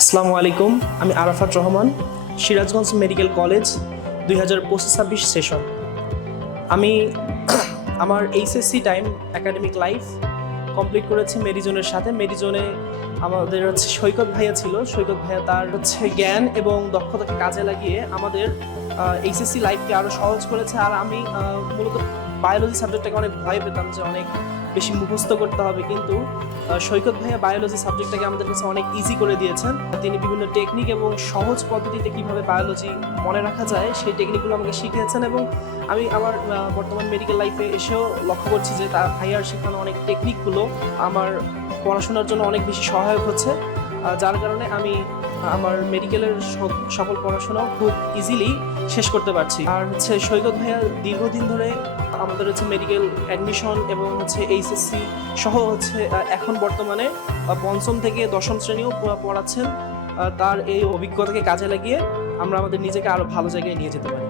আসসালামু আলাইকুম, আমি Arafat Rahman, Sirajganj medical college 2025-26 session. আমি আমার HSC time academic life complete করেছি মেরিজোনের সাথে। মেরিজোনে আমাদের সৈকত ভাইয়া ছিল। সৈকত ভাইয়া তার জ্ঞান এবং দক্ষতাকে কাজে লাগিয়ে আমাদের এইচএসসি লাইফকে আরও সহজ করেছে। আর আমি মূলত বায়োলজি সাবজেক্টটাকে অনেক ভয় পেতাম যে অনেক বেশি মুখস্থ করতে হবে, কিন্তু সৈকত ভাইয়া বায়োলজি সাবজেক্টটাকে আমাদের কাছে অনেক ইজি করে দিয়েছেন। তিনি বিভিন্ন টেকনিক এবং সহজ পদ্ধতিতে কিভাবে বায়োলজি মনে রাখা যায় সেই টেকনিকগুলো আমাকে শিখিয়েছেন, এবং আমি আমার বর্তমান মেডিকেল লাইফে এসেও লক্ষ্য করছি যে তার ভাইয়ার শেখানো অনেক টেকনিকগুলো আমার পড়াশোনার জন্য অনেক বেশি সহায়ক হচ্ছে, যার কারণে আমি আমার মেডিকেলের সকল পড়াশোনাও খুব ইজিলি শেষ করতে পারছি। আর সৈকত ভাইয়া দীর্ঘদিন ধরে আমাদের মেডিকেল অ্যাডমিশন এবং এইচএসসি সহ এখন বর্তমানে পঞ্চম থেকে দশম শ্রেণীও পড়াচ্ছেন। তার এই অভিজ্ঞতাকে কাজে লাগিয়ে আমরা আমাদের নিজেকে আরও ভালো জায়গায় নিয়ে যেতে পারি।